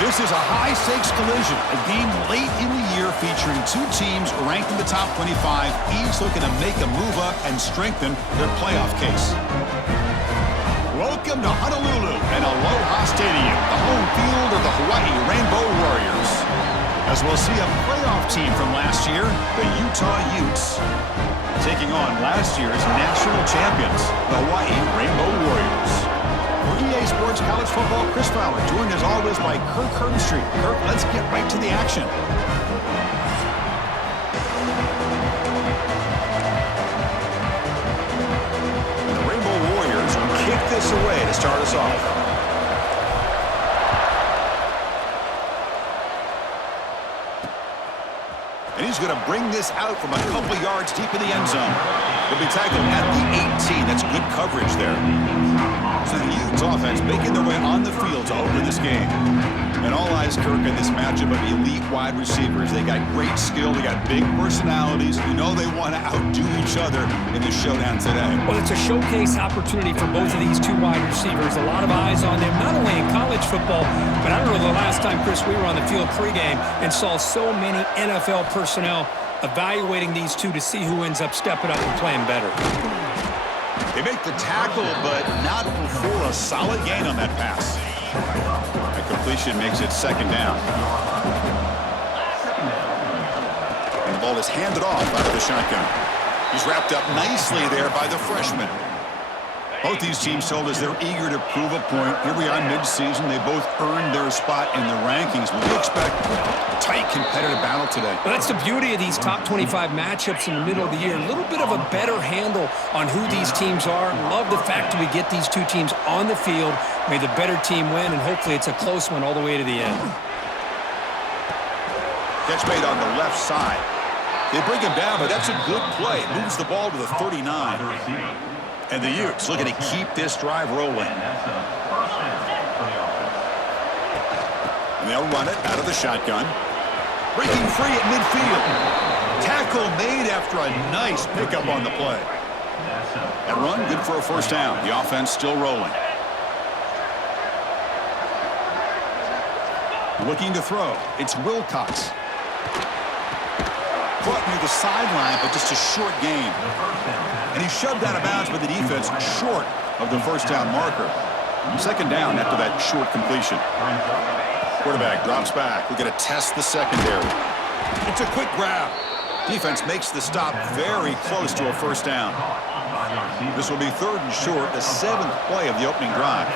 This is a high-stakes collision, a game late in the year featuring two teams ranked in the top 25, each looking to make a move up and strengthen their playoff case. Welcome to Honolulu and Aloha Stadium, the home field of the Hawaii Rainbow Warriors. As we'll see a playoff team from last year, the Utah Utes, taking on last year's national champions, the Hawaii Rainbow Warriors. For EA Sports College Football, Chris Fowler, joined as always by Kirk Herbstreit. Kirk, let's get right to the action. And the Rainbow Warriors will kick this away to start us off. And he's going to bring this out from a couple yards deep in the end zone. He'll be tackled at the 18. That's good coverage there. So the Utes offense making their way on the field to open this game. And all eyes, Kirk, in this matchup of elite wide receivers. They got great skill. They got big personalities. You know they want to outdo each other in this showdown today. Well, it's a showcase opportunity for both of these two wide receivers. A lot of eyes on them, not only in college football, but I don't know the last time, Chris, we were on the field pregame and saw so many NFL personnel evaluating these two to see who ends up stepping up and playing better. They make the tackle, but not before a solid gain on that pass. That completion makes it second down. And the ball is handed off out of the shotgun. He's wrapped up nicely there by the freshman. Both these teams told us they're eager to prove a point. Here we are mid-season. They both earned their spot in the rankings. We expect a tight competitive battle today. Well, that's the beauty of these top 25 matchups in the middle of the year. A little bit of a better handle on who these teams are. Love the fact that we get these two teams on the field. May the better team win, and hopefully it's a close one all the way to the end. Catch made on the left side. They bring him down, but that's a good play. It moves the ball to the 39. And the Utes looking to keep this drive rolling. And they'll run it out of the shotgun. Breaking free at midfield. Tackle made after a nice pickup on the play. That run good for a first down. The offense still rolling. Looking to throw. It's Wilcox. Caught near the sideline, but just a short gain. And he shoved out of bounds by the defense short of the first down marker. Second down after that short completion. Quarterback drops back. We're going to test the secondary. It's a quick grab. Defense makes the stop very close to a first down. This will be third and short, the seventh play of the opening drive.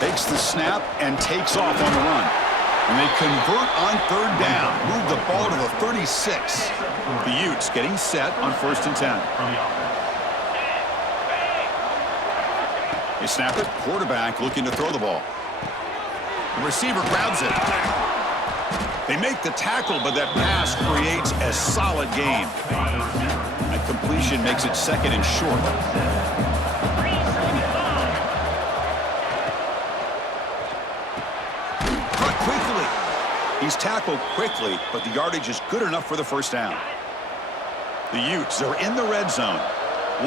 Takes the snap and takes off on the run. And they convert on third down. Move the ball to the 36. The Utes getting set on 1st and 10. They snap it. Quarterback looking to throw the ball. The receiver grabs it. They make the tackle, but that pass creates a solid gain. That completion makes it second and short. He's tackled quickly, but the yardage is good enough for the first down. The Utes are in the red zone.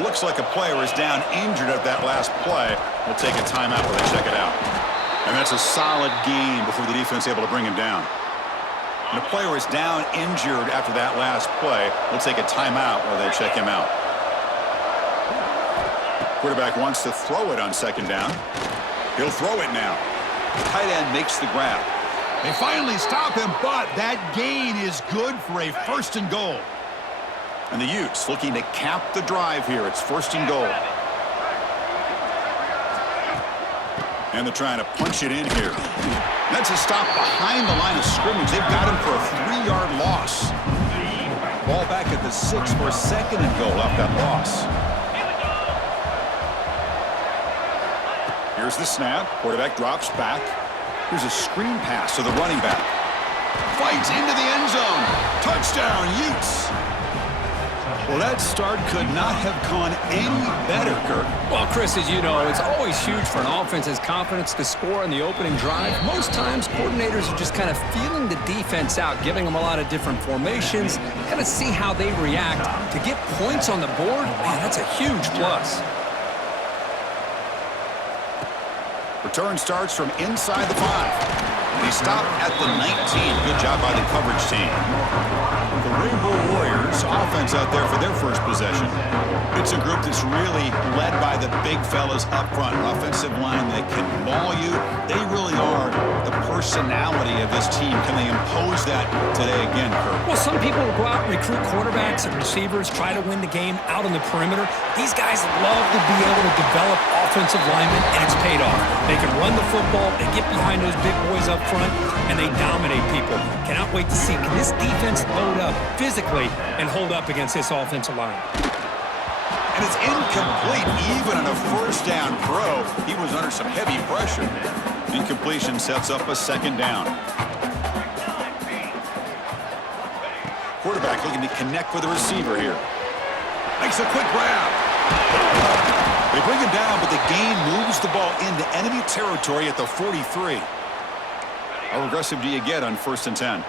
Looks like a player is down injured at that last play. We'll take a timeout while they check it out. And that's a solid gain before the defense is able to bring him down. And a player is down injured after that last play. We'll take a timeout while they check him out. Quarterback wants to throw it on second down. He'll throw it now. The tight end makes the grab. They finally stop him, but that gain is good for a 1st and goal. And the Utes looking to cap the drive here. It's 1st and goal. And they're trying to punch it in here. That's a stop behind the line of scrimmage. They've got him for a 3-yard loss. Ball back at the 6 for a 2nd and goal off that loss. Here's the snap. Quarterback drops back. Here's a screen pass to the running back. Fights into the end zone. Touchdown, Utes. Well, that start could not have gone any better, Kirk. Well, Chris, as you know, it's always huge for an offense's confidence to score on the opening drive. Most times, coordinators are just kind of feeling the defense out, giving them a lot of different formations, kind of see how they react. To get points on the board, man, that's a huge plus. Return starts from inside the 5. And he stopped at the 19. Good job by the coverage team. The Rainbow Warriors offense out there for their first possession. It's a group that's really led by the big fellas up front. An offensive line that can maul you. They really are the personality of this team. Can they impose that today again, Kirk? Well, some people will go out and recruit quarterbacks and receivers, try to win the game out on the perimeter. These guys love to be able to develop offensive linemen, and it's paid off. They can run the football, they get behind those big boys up front, and they dominate people. Cannot wait to see, can this defense load up physically and hold up against this offensive line? And it's incomplete, even on a first down throw. He was under some heavy pressure. Incompletion sets up a second down. Quarterback looking to connect with the receiver here. Makes a quick grab. They bring him down, but the gain moves the ball into enemy territory at the 43. How aggressive do you get on 1st and 10?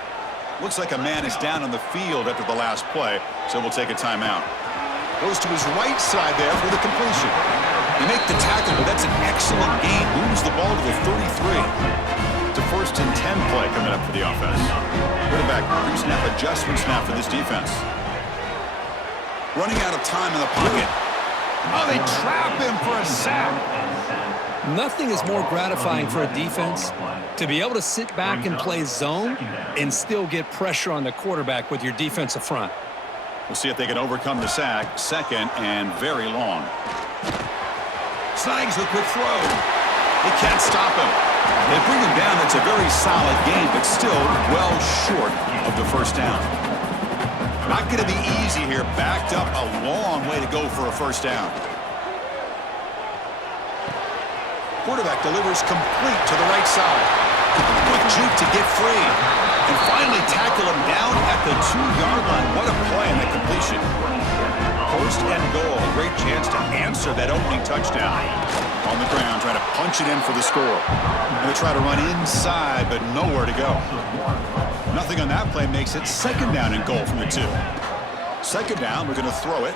Looks like a man is down on the field after the last play, so we'll take a timeout. Goes to his right side there for the completion. They make the tackle, but that's an excellent gain. Moves the ball to the 33. It's a 1st and 10 play coming up for the offense. Quarterback pre-snap adjustment snap for this defense. Running out of time in the pocket. Oh, they trap him for a sack. Nothing is more gratifying for a defense to be able to sit back and play zone and still get pressure on the quarterback with your defensive front. We'll see if they can overcome the sack. 2nd and very long. Snags the quick throw. They can't stop him. They bring him down. It's a very solid game, but still well short of the 1st down. Not going to be easy here. Backed up a long way to go for a 1st down. Quarterback delivers complete to the right side. Quick juke to get free. And finally tackle him down at the 2-yard line. What a play on that completion. 1st and goal. A great chance to answer that opening touchdown. On the ground, trying to punch it in for the score. And they try to run inside, but nowhere to go. Nothing on that play makes it 2nd down and goal from the 2. 2nd down, we're going to throw it.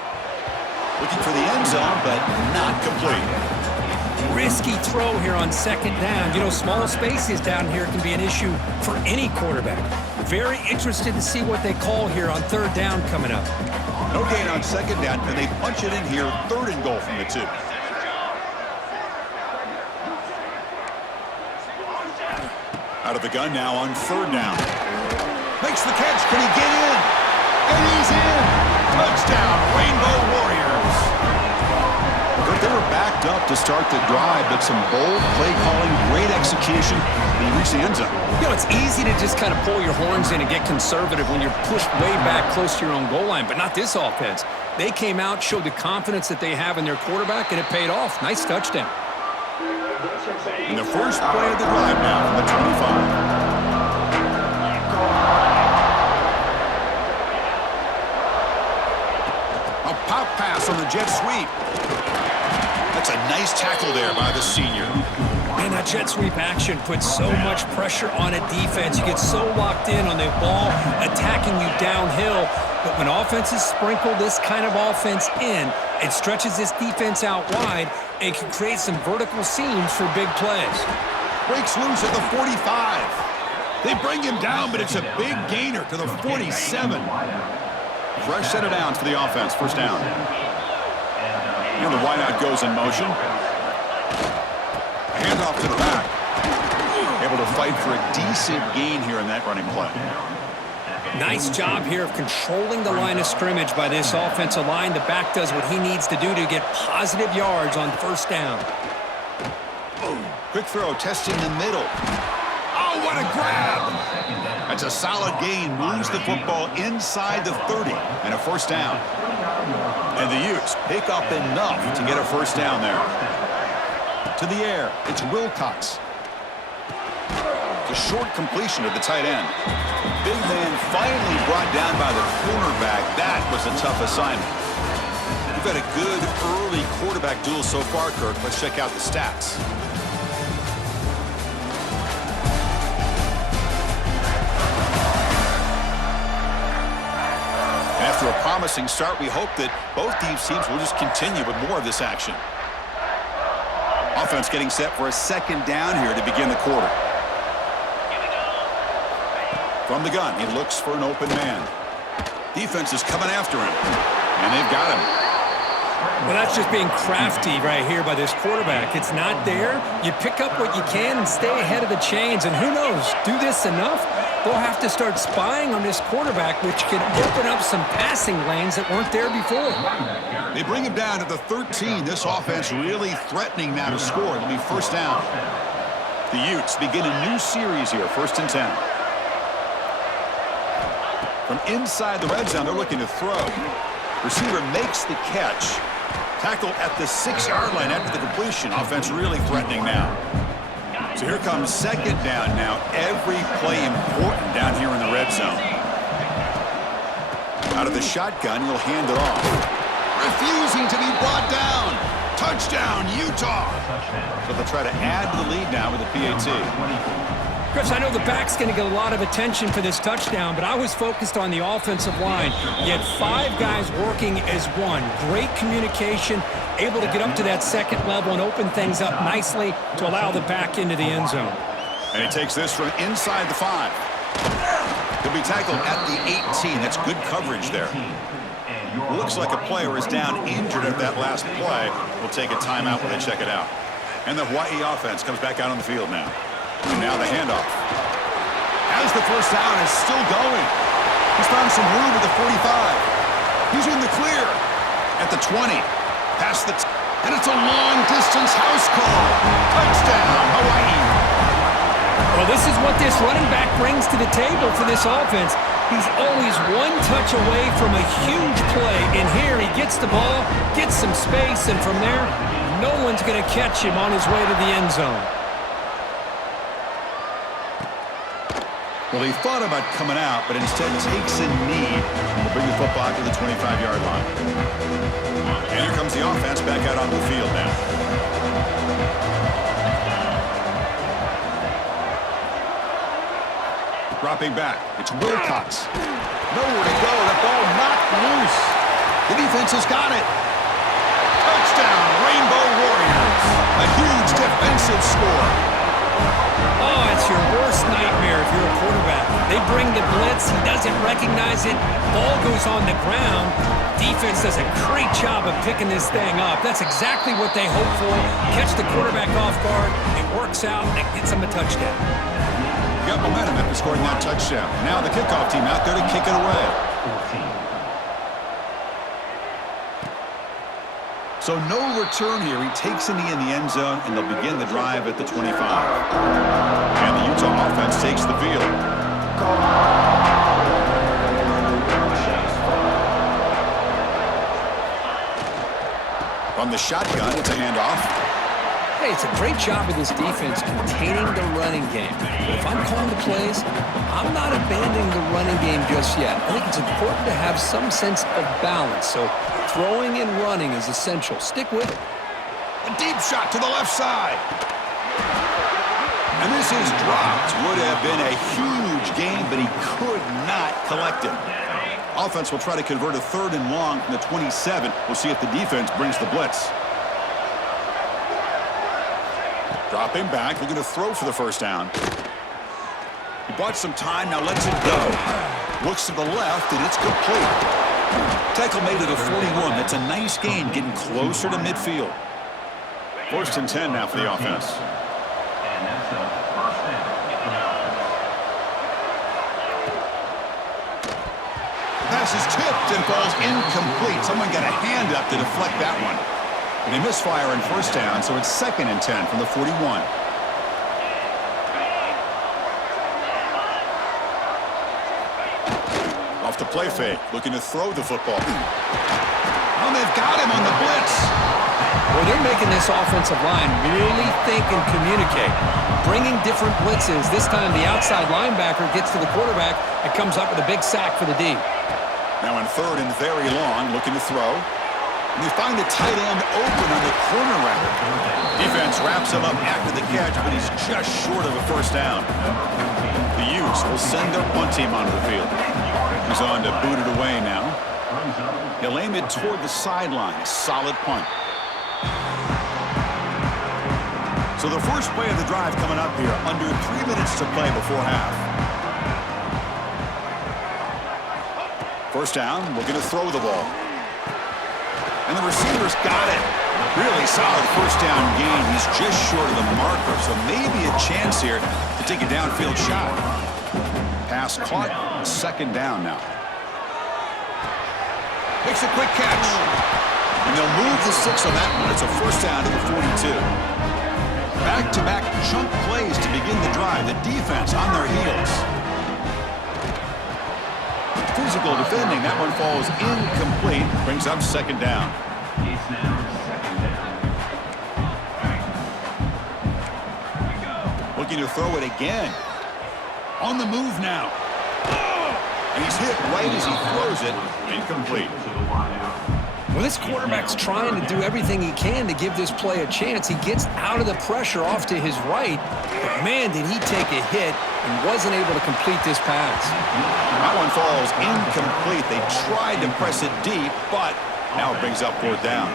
Looking for the end zone, but not complete. Risky throw here on 2nd down. You know, small spaces down here can be an issue for any quarterback. Very interested to see what they call here on 3rd down coming up. No gain on 2nd down. Can they punch it in here? 3rd and goal from the 2. Out of the gun now on 3rd down. Makes the catch. Can he get in? And he's in. Touchdown, Rainbow Warriors. They were backed up to start the drive, but some bold play calling, great execution, and he reached the end zone. You know, it's easy to just kind of pull your horns in and get conservative when you're pushed way back close to your own goal line, but not this offense. They came out, showed the confidence that they have in their quarterback, and it paid off. Nice touchdown. And the first play of the drive now from the 25. A pop pass on the jet sweep. That's a nice tackle there by the senior. And that jet sweep action puts so much pressure on a defense. You get so locked in on the ball attacking you downhill. But when offenses sprinkle this kind of offense in, it stretches this defense out wide and can create some vertical seams for big plays. Breaks loose at the 45. They bring him down, but it's a big gainer to the 47. Fresh set of downs for the offense. 1st down. And the wideout goes in motion. Handoff to the back. Able to fight for a decent gain here in that running play. Nice job here of controlling the line of scrimmage by this offensive line. The back does what he needs to do to get positive yards on 1st down. Quick throw, testing the middle. Oh, what a grab! That's a solid gain. Moves the football inside the 30 and a 1st down. And the Utes pick up enough to get a 1st down there. To the air, it's Wilcox. It's a short completion to the tight end. Big man finally brought down by the cornerback. That was a tough assignment. We've had a good early quarterback duel so far, Kirk. Let's check out the stats. After a promising start, we hope that both these teams will just continue with more of this action. Offense getting set for a second down here to begin the quarter. From the gun, he looks for an open man. Defense is coming after him, and they've got him. Well, that's just being crafty right here by this quarterback. It's not there. You pick up what you can and stay ahead of the chains. And who knows, do this enough, they'll have to start spying on this quarterback, which can open up some passing lanes that weren't there before. They bring him down to the 13. This offense really threatening now to score. It'll be first down. The Utes begin a new series here, 1st and 10. From inside the red zone, they're looking to throw. Receiver makes the catch. Tackle at the 6-yard line after the completion. Offense really threatening now. So here comes second down now. Every play important down here in the red zone. Out of the shotgun, he'll hand it off. Refusing to be brought down. Touchdown, Utah. So they'll try to add to the lead now with a PAT. Chris, I know the back's going to get a lot of attention for this touchdown, but I was focused on the offensive line. You had 5 guys working as one. Great communication, able to get up to that second level and open things up nicely to allow the back into the end zone. And he takes this from inside the 5. He'll be tackled at the 18. That's good coverage there. Looks like a player is down injured at that last play. We'll take a timeout when they check it out. And the Hawaii offense comes back out on the field now. And now the handoff. As the first down is still going. He's found some room at the 45. He's in the clear. At the 20. Past the and it's a long-distance house call. Touchdown, Hawaii. Well, this is what this running back brings to the table for this offense. He's always one touch away from a huge play. And here he gets the ball, gets some space, and from there, no one's going to catch him on his way to the end zone. Well, he thought about coming out, but instead takes a knee and will bring the football to the 25-yard line. And here comes the offense back out on the field now. Dropping back. It's Wilcox. Nowhere to go. The ball knocked loose. The defense has got it. Touchdown, Rainbow Warriors. A huge defensive score. Oh, it's your worst nightmare if you're a quarterback. They bring the blitz. He doesn't recognize it. Ball goes on the ground. Defense does a great job of picking this thing up. That's exactly what they hope for. Catch the quarterback off guard. It works out, and it gets them a touchdown. Got momentum after scoring that touchdown. Now the kickoff team out there to kick it away. So no return here. He takes a knee in the end zone, and they'll begin the drive at the 25. And the Utah offense takes the field. From the shotgun, it's a handoff. Hey, it's a great job of this defense containing the running game. But if I'm calling the plays, I'm not abandoning the running game just yet. I think it's important to have some sense of balance. So throwing and running is essential. Stick with it. A deep shot to the left side. And this is dropped. Would have been a huge gain, but he could not collect it. Offense will try to convert a 3rd and long from the 27. We'll see if the defense brings the blitz. Dropping back, looking to throw for the first down. He bought some time, now lets it go. Looks to the left, and it's complete. Tackle made it a 41. That's a nice gain, getting closer to midfield. 1st and 10 now for the offense. Pass is tipped and falls incomplete. Someone got a hand up to deflect that one. And they misfire in first down, so it's 2nd and 10 from the 41. Off the play fake, looking to throw the football. Oh, they've got him on the blitz. Well, they're making this offensive line really think and communicate. Bringing different blitzes. This time the outside linebacker gets to the quarterback and comes up with a big sack for the D. Now in 3rd and very long, looking to throw. And they find the tight end open on the corner route. Defense wraps him up after the catch, but he's just short of a first down. The Utes will send their punt team onto the field. He's on to boot it away now. He'll aim it toward the sideline. A solid punt. So the first play of the drive coming up here, under 3 minutes to play before half. First down, looking to throw the ball. And the receiver's got it. Really solid first down gain. He's just short of the marker, so maybe a chance here to take a downfield shot. Pass caught, second down now. Makes a quick catch. And they'll move the 6 on that one. It's a first down to the 42. Back-to-back chunk plays to begin the drive. The defense on their heels. Physical defending. That one falls incomplete. Brings up second down. Looking to throw it again. On the move now. And he's hit right as he throws it. Incomplete. Well, this quarterback's trying to do everything he can to give this play a chance. He gets out of the pressure off to his right, but man, did he take a hit and wasn't able to complete this pass. That one falls incomplete. They tried to press it deep, but now it brings up fourth down.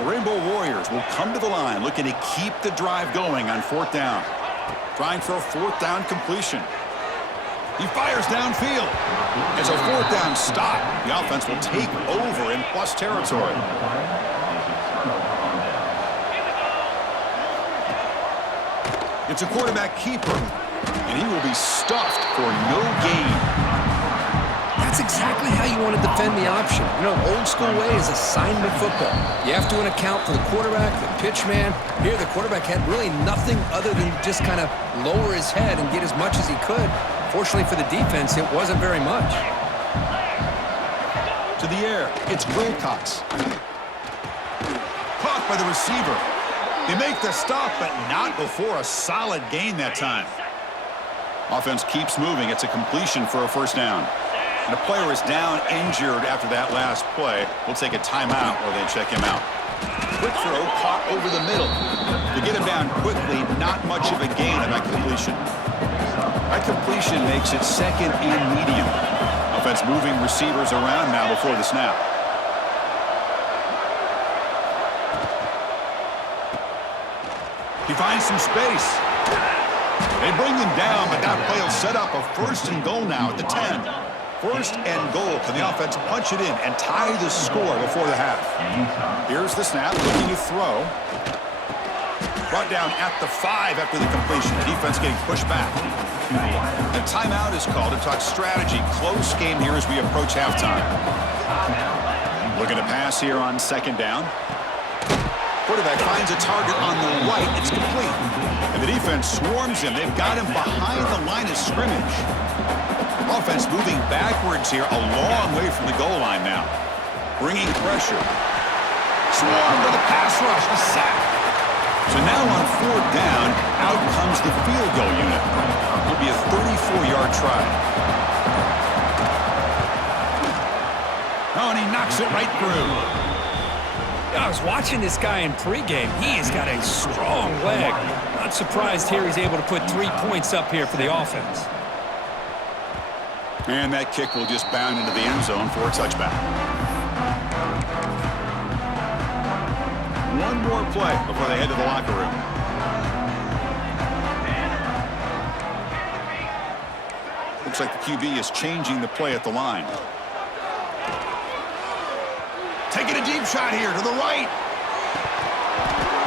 The Rainbow Warriors will come to the line looking to keep the drive going on fourth down. Trying for a fourth down completion. He fires downfield. It's a fourth down stop. The offense will take over in plus territory. It's a quarterback keeper, and he will be stuffed for no gain. That's exactly how you want to defend the option. You know, old school way is assignment football. You have to account for the quarterback, the pitch man. Here, the quarterback had really nothing other than just kind of lower his head and get as much as he could. Fortunately for the defense, it wasn't very much. To the air, it's Wilcox. Caught by the receiver. They make the stop, but not before a solid gain that time. Offense keeps moving. It's a completion for a first down. And a player is down injured after that last play. We'll take a timeout while they check him out. Quick throw caught over the middle. To get him down quickly, not much of a gain on that completion. That completion makes it second and medium. Offense moving receivers around now before the snap. He finds some space. They bring him down, but that play will set up a first and goal now at the 10. First and goal. Can the offense punch it in and tie the score before the half? Here's the snap, looking to throw. Brought down at the 5 after the completion. The defense getting pushed back. A timeout is called to talk strategy. Close game here as we approach halftime. Looking to pass here on second down. Quarterback finds a target on the right. It's complete. And the defense swarms him. They've got him behind the line of scrimmage. Offense moving backwards here, a long way from the goal line now. Bringing pressure. Swarmed with a pass rush, a sack. So now on fourth down, out comes the field goal unit. It'll be a 34-yard try. Oh, and he knocks it right through. I was watching this guy in pregame. He has got a strong leg. Not surprised here he's able to put 3 points up here for the offense. And that kick will just bound into the end zone for a touchback. One more play before they head to the locker room. Looks like the QB is changing the play at the line. Taking a deep shot here to the right.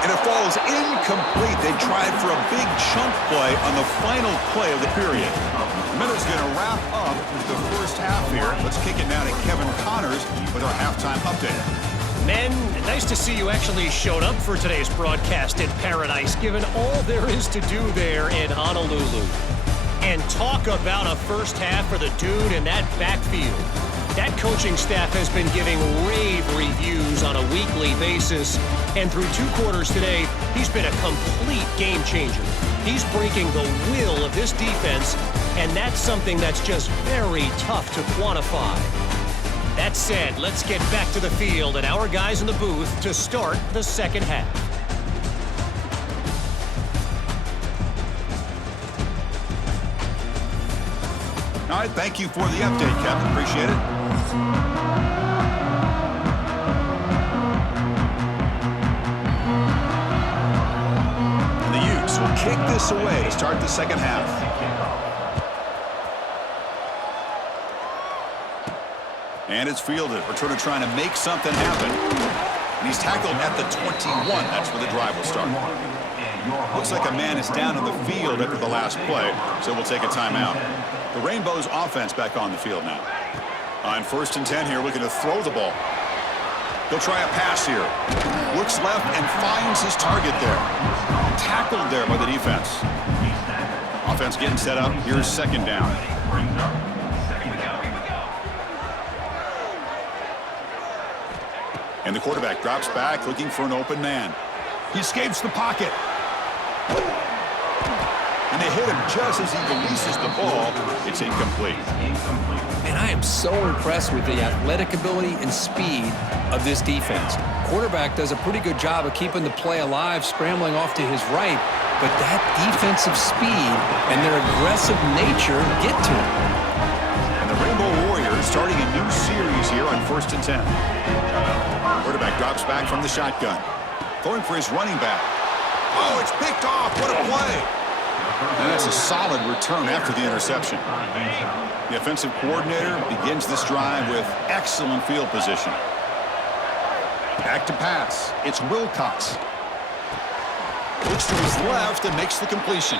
And it falls incomplete. They tried for a big chunk play on the final play of the period. Miller's going to wrap up the first half here. Let's kick it now to Kevin Connors with our halftime update. Men, nice to see you actually showed up for today's broadcast in Paradise, given all there is to do there in Honolulu. And talk about a first half for the dude in that backfield. That coaching staff has been giving rave reviews on a weekly basis. And through 2 quarters today, he's been a complete game changer. He's breaking the will of this defense, and that's something that's just very tough to quantify. That said, let's get back to the field and our guys in the booth to start the second half. All right, thank you for the update, Kevin. Appreciate it. And kick this away to start the second half. And it's fielded. Returner trying to make something happen. And he's tackled at the 21. That's where the drive will start. Looks like a man is down on the field after the last play, so we'll take a timeout. The Rainbows offense back on the field now. On 1st and 10 here, looking to throw the ball. He'll try a pass here. Looks left and finds his target there. Tackled there by the defense. Offense getting set up. Here's 2nd down. And the quarterback drops back looking for an open man. He escapes the pocket. And they hit him just as he releases the ball. It's incomplete. And I am so impressed with the athletic ability and speed of this defense. Quarterback does a pretty good job of keeping the play alive, scrambling off to his right, but that defensive speed and their aggressive nature get to him. And the Rainbow Warriors starting a new series here on 1st and 10. Quarterback drops back from the shotgun. Throwing for his running back. Oh, it's picked off. What a play. And that's a solid return after the interception. The offensive coordinator begins this drive with excellent field position. Back to pass. It's Wilcox. Looks to his left and makes the completion.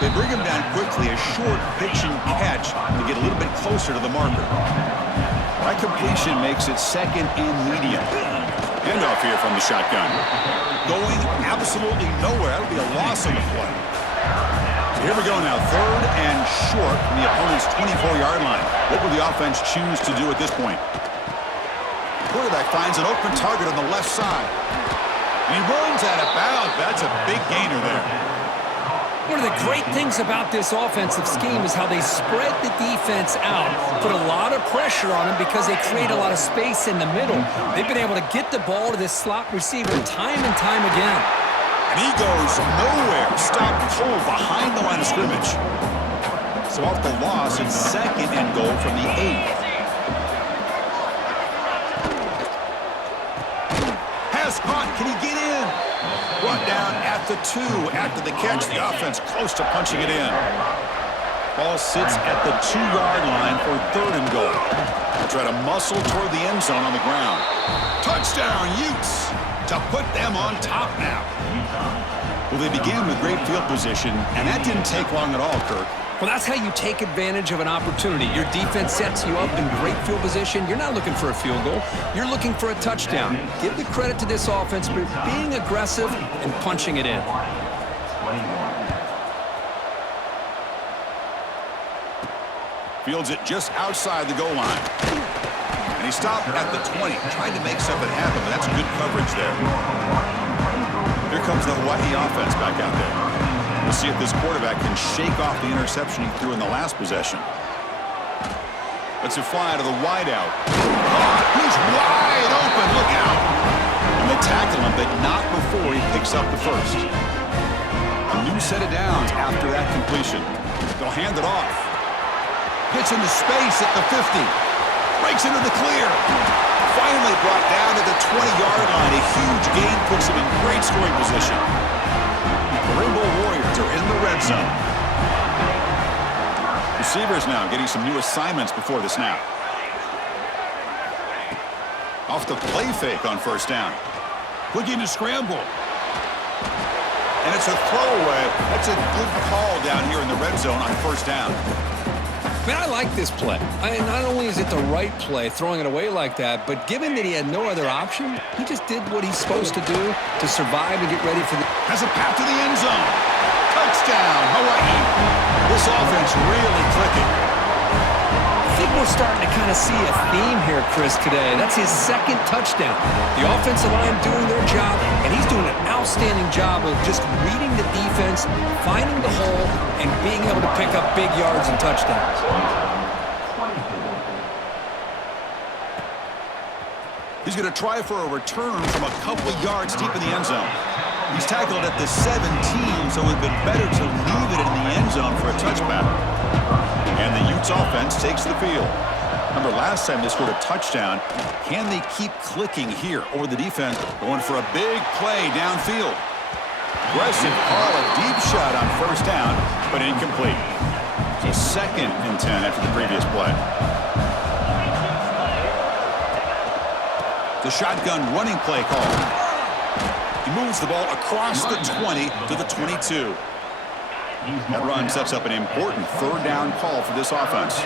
They bring him down quickly, a short pitch and catch to get a little bit closer to the marker. That completion makes it 2nd and medium. Handoff here from the shotgun. Going absolutely nowhere. That'll be a loss on the play. So here we go now. 3rd and short from the opponent's 24-yard line. What will the offense choose to do at this point? The quarterback finds an open target on the left side. And he runs out of bounds. That's a big gainer there. One of the great things about this offensive scheme is how they spread the defense out, put a lot of pressure on them because they create a lot of space in the middle. They've been able to get the ball to this slot receiver time and time again. And he goes nowhere. Stopped cold behind the line of scrimmage. So off the loss, it's 2nd and goal from the 8. Pass caught. Can he get in? Brought down at the 2. After the catch, the offense close to punching it in. Ball sits at the 2-yard line for 3rd and goal. They'll try to muscle toward the end zone on the ground. Touchdown, Utes, to put them on top now. Well, they began with great field position, and that didn't take long at all, Kirk. Well, that's how you take advantage of an opportunity. Your defense sets you up in great field position. You're not looking for a field goal. You're looking for a touchdown. Give the credit to this offense for being aggressive and punching it in. Fields it just outside the goal line. And he stopped at the 20, trying to make something happen, but that's good coverage there. Here comes the Hawaii offense back out there. We'll see if this quarterback can shake off the interception he threw in the last possession. Lets it fly to the wideout. Oh, he's wide open. Look out. And they tackle him, but not before he picks up the first. A new set of downs after that completion. They'll hand it off. Gets into space at the 50. Breaks into the clear. Finally brought down to the 20-yard line. A huge gain puts him in great scoring position. The Rainbow Warriors are in the red zone. Receivers now getting some new assignments before the snap. Off the play fake on 1st down. Looking to scramble. And it's a throwaway. That's a good call down here in the red zone on 1st down. Man, I like this play. Not only is it the right play, throwing it away like that, but given that he had no other option, he just did what he's supposed to do to survive and get ready for the... Has a path to the end zone. Touchdown, Hawaii. This offense really clicking. I think we're starting to kind of see a theme here, Chris, today. That's his 2nd touchdown. The offensive line doing their job, and he's doing an outstanding job of just reading the defense, finding the hole, and being able to pick up big yards and touchdowns. He's going to try for a return from a couple of yards deep in the end zone. He's tackled at the 17, so it would have been better to leave it in the end zone for a touchback. And the Utes offense takes the field. Remember, last time they scored a touchdown. Can they keep clicking here? Or the defense going for a big play downfield? Aggressive call, a deep shot on first down, but incomplete. So 2nd and 10 after the previous play. The shotgun running play call. He moves the ball across the 20 to the 22. That run sets up an important 3rd down call for this offense.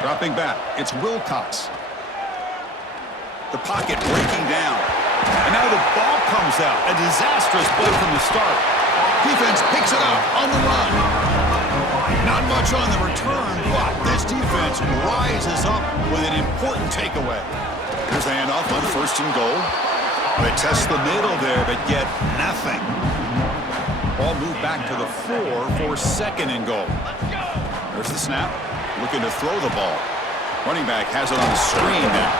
Dropping back, it's Wilcox. The pocket breaking down. And now the ball comes out. A disastrous play from the start. Defense picks it up on the run. Not much on the return, but this defense rises up with an important takeaway. Here's the handoff on 1st and goal. They test the middle there, but get nothing. Ball moved back to the 4 for 2nd and goal. There's the snap. Looking to throw the ball. Running back has it on the screen now.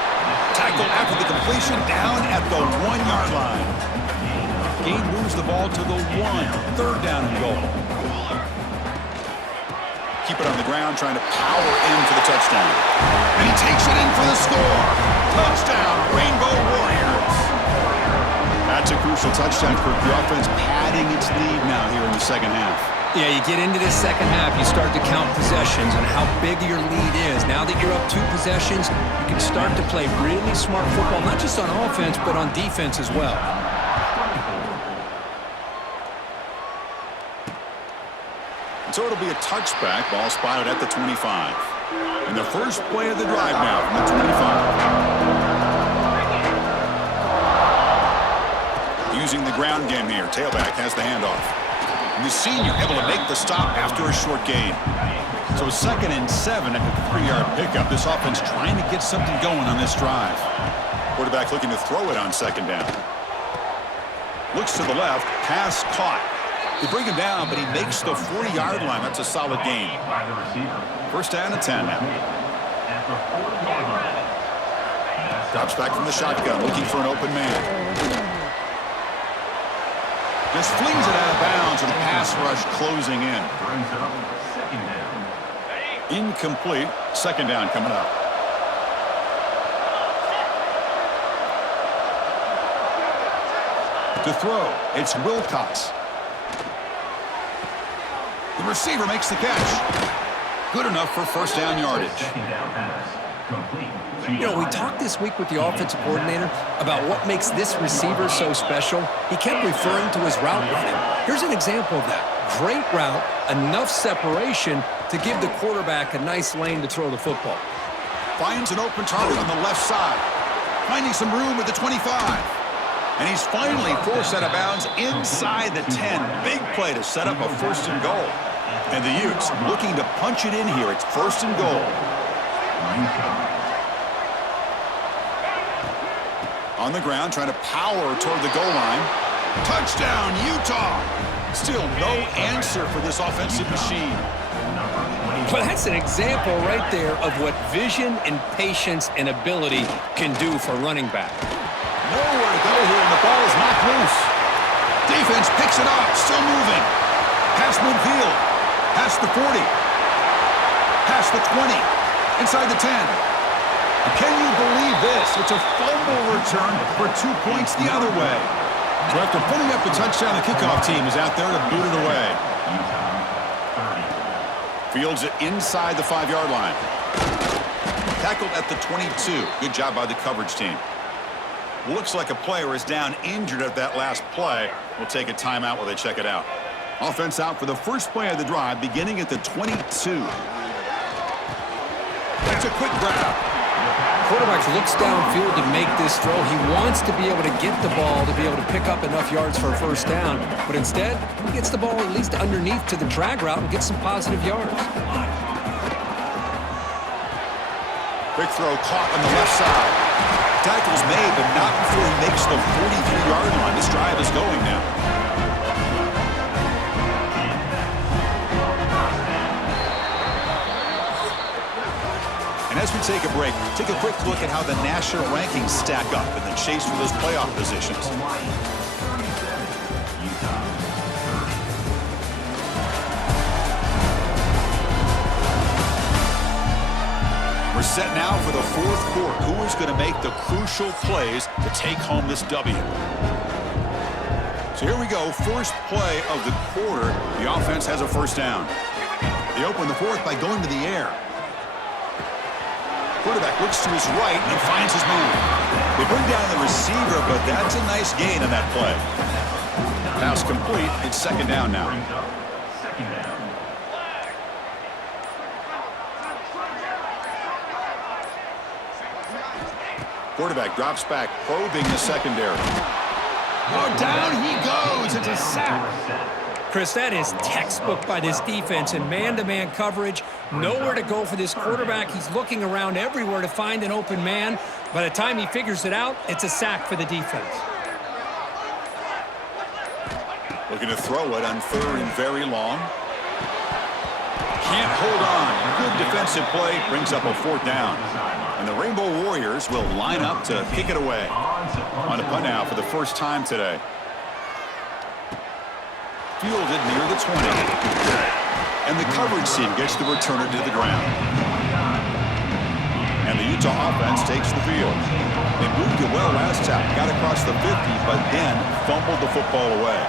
Tackle after the completion down at the 1-yard line. Gain moves the ball to the 1. 3rd down and goal. Keep it on the ground, trying to power in for the touchdown. And he takes it in for the score. Touchdown, Rainbow Warriors. That's a crucial touchdown for the offense, padding its lead now here in the 2nd half. Yeah, you get into this 2nd half, you start to count possessions and how big your lead is. Now that you're up 2 possessions, you can start to play really smart football, not just on offense, but on defense as well. So it'll be a touchback, ball spotted at the 25. And the first play of the drive now from the 25. Using the ground game here, tailback has the handoff. And the senior able to make the stop after a short gain. So 2nd and 7 at the 3-yard pickup. This offense trying to get something going on this drive. Quarterback looking to throw it on 2nd down. Looks to the left, pass caught. They bring him down, but he makes the 40-yard line. That's a solid gain. 1st down and 10 now. Drops back from the shotgun, looking for an open man. Just flings it out of bounds with a pass rush closing in. Incomplete. 2nd down coming up. To throw, it's Wilcox. The receiver makes the catch. Good enough for 1st down yardage. You know, we talked this week with the offensive coordinator about what makes this receiver so special. He kept referring to his route running. Here's an example of that. Great route, enough separation to give the quarterback a nice lane to throw the football. Finds an open target on the left side. Finding some room at the 25. And he's finally forced out of bounds inside the 10. Big play to set up a 1st and goal. And the Utes looking to punch it in here. It's 1st and goal. On the ground, trying to power toward the goal line. Touchdown, Utah! Still no answer for this offensive machine. Well, that's an example right there of what vision and patience and ability can do for running back. Nowhere to go here, and the ball is knocked loose. Defense picks it up, still moving. Past midfield, past the 40, past the 20, inside the 10. Can you believe this? It's a fumble return for 2 points the other way. So after putting up the touchdown, the kickoff team is out there to boot it away. Fields it inside the 5-yard line. Tackled at the 22. Good job by the coverage team. Looks like a player is down injured at that last play. We'll take a timeout while they check it out. Offense out for the first play of the drive, beginning at the 22. That's a quick grab. Quarterback looks downfield to make this throw. He wants to be able to get the ball to be able to pick up enough yards for a 1st down. But instead, he gets the ball at least underneath to the drag route and gets some positive yards. Quick throw caught on the left side. Tackle's made, but not before he makes the 43-yard line. This drive is going now. And as we take a break, take a quick look at how the national rankings stack up in the chase for those playoff positions. We're set now for the fourth quarter. Who is going to make the crucial plays to take home this W? So here we go. First play of the quarter. The offense has a first down. They open the fourth by going to the air. Quarterback looks to his right and finds his man. They bring down the receiver, but that's a nice gain on that play. Pass complete. It's second down now. Quarterback drops back, probing the secondary. Oh, down he goes. It's a sack. Chris, that is textbook by this defense in man-to-man coverage. Nowhere to go for this quarterback. He's looking around everywhere to find an open man. By the time he figures it out, it's a sack for the defense. Looking to throw it on third and very long. Can't hold on. Good defensive play. Brings up a fourth down. And the Rainbow Warriors will line up to kick it away. On a punt now for the first time today. Fielded near the 20. And the coverage team gets the returner to the ground. And the Utah offense takes the field. They moved it well last time. Got across the 50, but then fumbled the football away.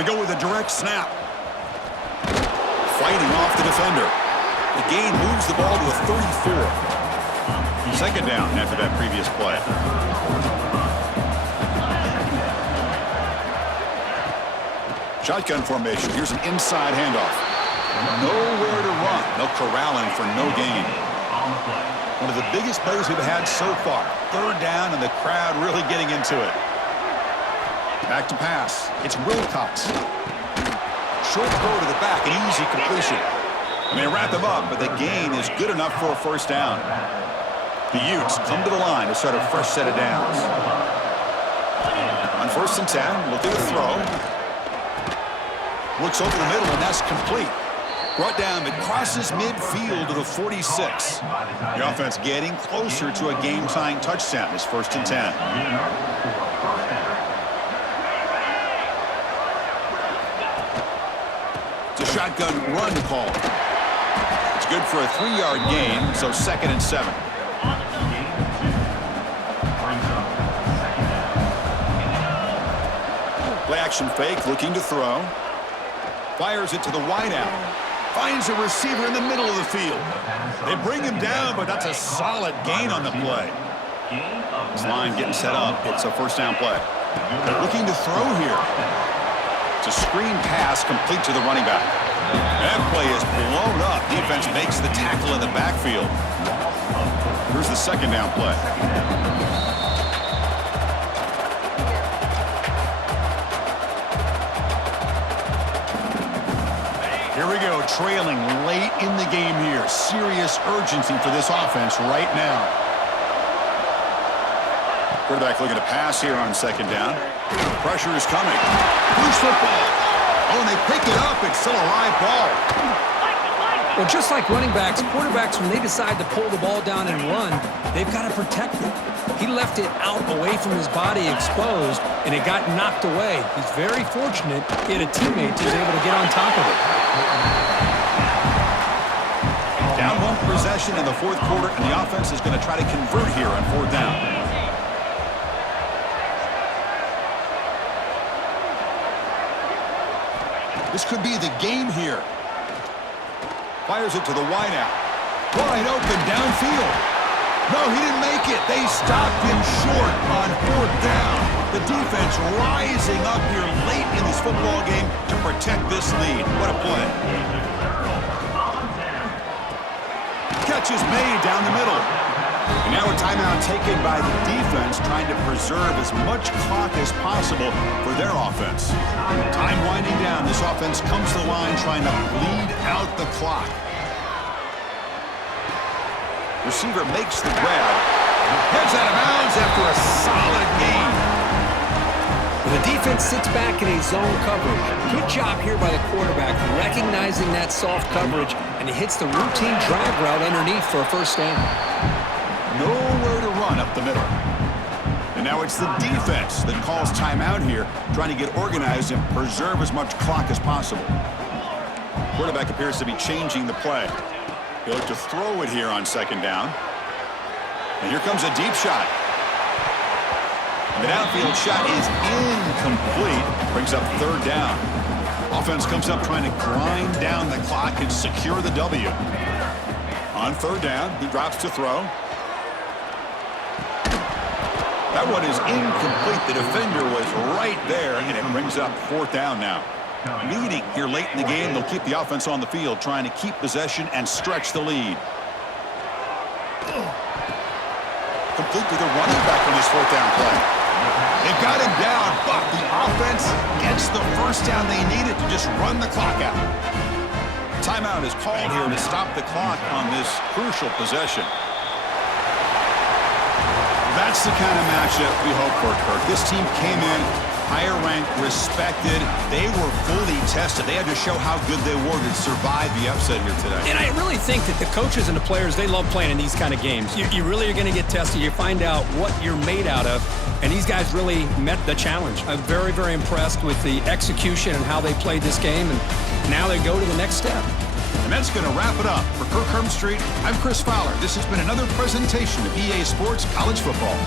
They go with a direct snap. Fighting off the defender. The gain moves the ball to a 34. Second down after that previous play. Shotgun formation. Here's an inside handoff. Nowhere to run. They'll corral him for no gain. One of the biggest plays we've had so far. Third down and the crowd really getting into it. Back to pass. It's Wilcox. Short throw to the back. An easy completion. And they wrap him up, but the gain is good enough for a first down. The Utes come to the line to start a fresh set of downs. On first and 10, looking to throw. Looks over the middle, and that's complete. Brought down, but crosses midfield to the 46. The offense getting closer to a game-tying touchdown. It's first and 10. It's a shotgun run call. It's good for a 3-yard gain, so second and 7. Play action fake, looking to throw. Fires it to the wideout. Finds a receiver in the middle of the field. They bring him down, but that's a solid gain on the play. This line getting set up. It's a first down play. They're looking to throw here. It's a screen pass complete to the running back. That play is blown up. Defense makes the tackle in the backfield. Here's the second down play. Here we go, trailing late in the game here. Serious urgency for this offense right now. Quarterback looking to pass here on second down. Pressure is coming. Loose football. Oh, and they pick it up. It's still a live ball. Well, just like running backs, quarterbacks, when they decide to pull the ball down and run, they've got to protect it. He left it out away from his body exposed, and it got knocked away. He's very fortunate he had a teammate who was able to get on top of it. Down one possession in the fourth quarter, and the offense is going to try to convert here on fourth down. This could be the game here. Fires it to the wideout. Wide open downfield. No, he didn't make it. They stopped him short on fourth down. The defense rising up here late in this football game to protect this lead. What a play. Catch is made down the middle. And now a timeout taken by the defense, trying to preserve as much clock as possible for their offense. Time winding down. This offense comes to the line trying to bleed out the clock. Receiver makes the grab. Heads out of bounds after a solid gain. The defense sits back in a zone coverage. Good job here by the quarterback, recognizing that soft coverage, and he hits the routine drag route underneath for a first down. Nowhere to run up the middle. And now it's the defense that calls timeout here, trying to get organized and preserve as much clock as possible. Quarterback appears to be changing the play. He'll look to throw it here on second down. And here comes a deep shot. And the downfield shot is incomplete. Brings up third down. Offense comes up trying to grind down the clock and secure the W. On third down, he drops to throw. That one is incomplete. The defender was right there, and it brings up fourth down now. Leading here late in the game, they'll keep the offense on the field, trying to keep possession and stretch the lead. Complete to the running back on this fourth down play. They've got him down, but the offense gets the first down they needed to just run the clock out. Timeout is called here to stop the clock on this crucial possession. That's the kind of matchup we hope for, Kirk. This team came in higher ranked, respected. They were fully tested. They had to show how good they were to survive the upset here today. And I really think that the coaches and the players, they love playing in these kind of games. You really are going to get tested. You find out what you're made out of. And these guys really met the challenge. I'm very, very impressed with the execution and how they played this game. And now they go to the next step. And that's going to wrap it up. For Kirk Herbstreit, I'm Chris Fowler. This has been another presentation of EA Sports College Football.